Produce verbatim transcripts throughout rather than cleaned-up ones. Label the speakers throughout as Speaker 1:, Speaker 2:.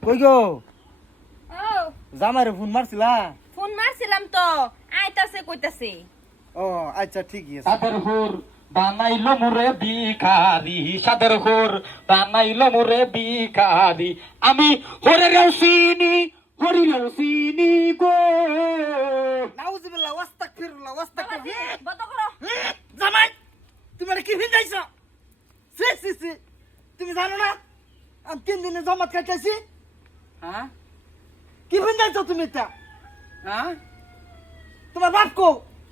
Speaker 1: কই গো
Speaker 2: ও
Speaker 1: জামাইরে phone মারছিলা?
Speaker 2: Phone মারছিলাম তো আইতাছে কইতাছে।
Speaker 1: ও আচ্ছা ঠিকই আছে।
Speaker 3: সাদের হুর বানাইলো মোরে ভিখারি, সাদের হুর বানাইলো মোরে ভিখারি, আমি হরেরেও চিনি হরিরেও চিনি গো।
Speaker 1: নাউজুবিল্লাহ ওয়াস্তাগফিরুল্লাহ ওয়াস্তাগফিরুল্লাহ।
Speaker 2: বন্ধ করো।
Speaker 1: জামাই তুমি এটা কি ভিজাইছো? সি সি সি তুমি জানো না আমি তিন দিনে জমাত খাইতেছি?
Speaker 3: হ্যাঁ
Speaker 1: কি ভিজাইছো তুমি এটা?
Speaker 3: হ্যাঁ
Speaker 1: তোমার বাপ কো?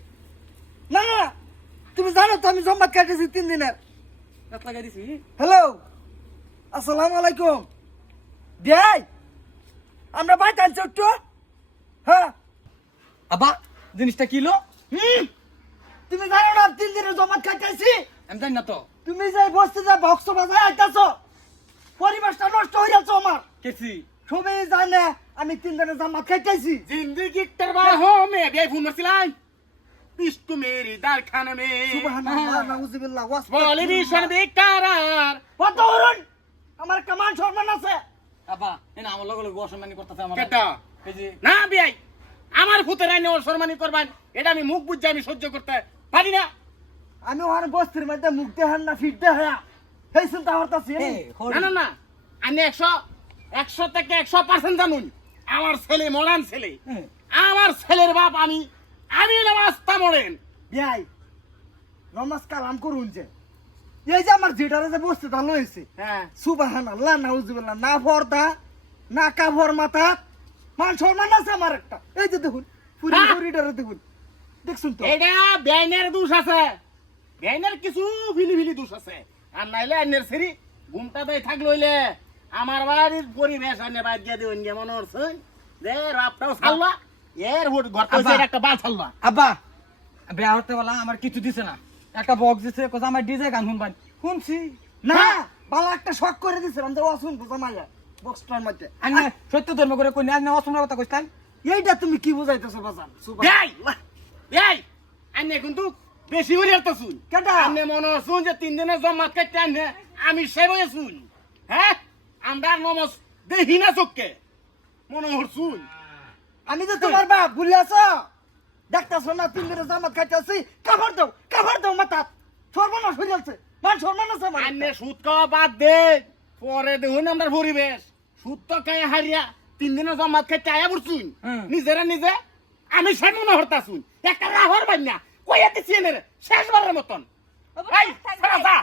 Speaker 1: না না তুমি জানো তো আমি জমাত খাইতেছি তিন দিনের।
Speaker 3: রাত লাগাই দিছি।
Speaker 1: হ্যালো আসসালামু আলাইকুম। দেই আমরা বাইতে আনছি একটু। হ্যাঁ
Speaker 3: আবা জিনিসটা কিলো
Speaker 1: হুম তুমি জানো না তিন দিনের জমাত খাইতেছি?
Speaker 3: আমি জানি না তো।
Speaker 1: তুমি যে বসতে যা বক্স বাজায় আইতাছো পরিবেশটা নষ্ট হয়ে যাচ্ছে আমার।
Speaker 3: কেসি
Speaker 1: সবাই জানে আমি তিন দিনের জামাত খাইতেছি।
Speaker 4: जिंदगी तरवा हो मैं भी फोन मरसिलाई इश्क मेरी दार खाने में
Speaker 1: সুবহানাল্লাহ নাউজুবিল্লাহ
Speaker 4: बोले भी शन बेकरार
Speaker 1: কত অরুণ আমার কামান সম্মান আছে।
Speaker 3: আবা এনা আমার লগে লগে অসম্মানি করতেছে আমার।
Speaker 4: কেটা
Speaker 3: এই যে
Speaker 4: না বিয়াই আমার ফুতের আইনে ওর সম্মানী করবেন এটা আমি মুখ বুঝে আমি সহ্য করতে পারি না।
Speaker 1: আমি ওর বস্তির মধ্যে মুখ দেখান না ফিট দেখা সেই চিন্তা করতেছি।
Speaker 4: না না না আমি একশো একশো থেকে একশো পার্সেন্ট জানুন আমার ছেলে মডার্ন ছেলে আমার ছেলের বাপ আমি আমি নামাজটা মরেন
Speaker 1: ভাই নমস্কার আম করুন যে এই যে আমার যেটারে যে বসতে ভালো হয়েছে।
Speaker 4: হ্যাঁ
Speaker 1: সুবহানাল্লাহ নাউজুবিল্লাহ না পর্দা না কাভর মাথা মান সম্মান আছে আমার একটা। এই যে দেখুন পুরি
Speaker 4: হ্যাঁ।
Speaker 1: করিডোরে দেখুন দেখছুন তো।
Speaker 4: এটা বেআইনের দোষ আছে বেআইনের কিছু ফিলি ফিলি দোষ আছে আর নাইলে আইনের সেরি ঘুমটা দেয় থাকলো হইলে আমার বাড়ির পরিবেশ আইনে বাইর দিয়ে দিবেন যেমন হচ্ছে যে রাপটাও ছাড়বা এর হুট ঘর কইছে
Speaker 3: আব্বা।
Speaker 4: একটা বাল ছাড়বা
Speaker 3: আব্বা বিয়া হতে বলা আমার কিছু দিছে না, একটা বক্স দিছে কোথা আমার ডিজে গান শুনবান শুনছি
Speaker 1: না বালা একটা শক করে দিছিলাম যে অসুন বুঝা মাইয়া বক্সটার মধ্যে।
Speaker 3: আমি সত্য ধর্ম করে কই না আমি অসম্মান কথা কইতাম।
Speaker 1: এইটা তুমি কি বুঝাইতেছো বাজান?
Speaker 4: এই এই আইনে কিন্তু বেশি হইরে তো শুন
Speaker 1: কেডা?
Speaker 4: আইনে মনে শুন যে তিন দিনের জমাত কাটতে আইনে আমি সেবয়ে শুন হ্যাঁ আমরা নমস দেখি না চোখকে মনে হরছুন
Speaker 1: আমি যে তোমার বাপ ভুলে আছো দেখতেছো না তিন দিনের জামাত খাইতেছি কাভার দাও কাভার দাও মাথা সর্বনাশ হয়ে যাচ্ছে মান সম্মান আছে আমার
Speaker 4: আইনে
Speaker 1: একটা।
Speaker 4: সুদ খাওয়া বাদ দে পরে দেখুন আমরা পরিবেশ সুদ তো খাই হারিয়া তিন দিনের জমাত খাইতে আয়া পড়ছুন
Speaker 3: হুম।
Speaker 4: নিজেরা নিজে আমি সে মনে হরতাছুন একটা রাহর বান্যা কইয়াতে চিনে শেষবারের মতন এই সারা যা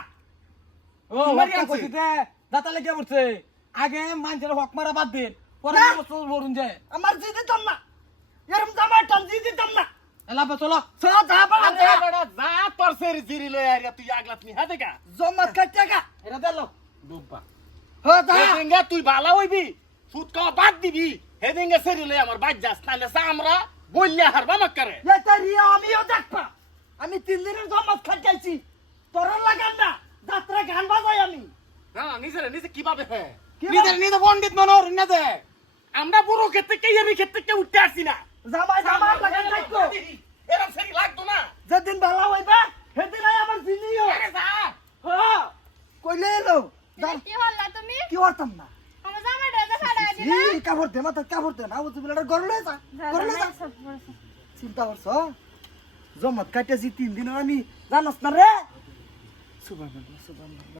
Speaker 3: ও
Speaker 4: মারি
Speaker 3: হত্যা
Speaker 4: আনছে।
Speaker 3: কইতে দাতা লেগে পড়ছে, আগে মানুষের হক মারা বাদ দিন পরে
Speaker 1: না।
Speaker 3: বছর বলুন যে
Speaker 1: আমার জি দিতাম না এরম জামাই টান জি দিতাম না।
Speaker 3: এলাপা চলো।
Speaker 1: চলো যা বাবা
Speaker 4: আরে
Speaker 1: যা
Speaker 4: বড় যা তোর সেরি জিরি লই আরিয়া তুই আগলাত নি হাতে গা
Speaker 1: জামাত খাইতে গা
Speaker 3: এটা দেলো
Speaker 4: ডুববা
Speaker 1: হ যা
Speaker 4: হেদিনগা তুই ভালো হইবি সুদ খাওয়া বাদ দিবি হেদিনগা সেরি লই আমার বাদ যাস তাহলে সা আমরা বললে হারবা মাক্কারে
Speaker 1: এটা রিয়া আমিও দেখবা আমি তিন দিনের জামাত খাইতেছি তোর লাগান না যাত্রা গান বাজাই আমি।
Speaker 4: না নিজের নিজে কিভাবে হ্যাঁ
Speaker 1: কি
Speaker 4: নিজের নিজে পণ্ডিত মনোহর না দে আমরা পুরো ক্ষেত্রে কে এর ক্ষেত্রে কে উঠতে আসছি না
Speaker 1: জামাই জামাই লাগান থাকতো
Speaker 4: এরকম সেরি লাগতো না
Speaker 1: যেদিন ভালো হইবা সেদিন আমার জিনিও
Speaker 4: আরে যা
Speaker 1: হ্যাঁ কইলে এলো যা
Speaker 2: কি হল্লা তুমি?
Speaker 1: কি করতাম না
Speaker 2: আমার জামাইটা যে ফাড়া দিলা।
Speaker 1: এই কাপড় দে মাথা কাপড় দে না ও তুমি এটা গরলে যা গরলে যা চিন্তা করছো জমাত কাটেছি তিন দিন আমি জানাস না রে সুবহানাল্লাহ সুবহানাল্লাহ।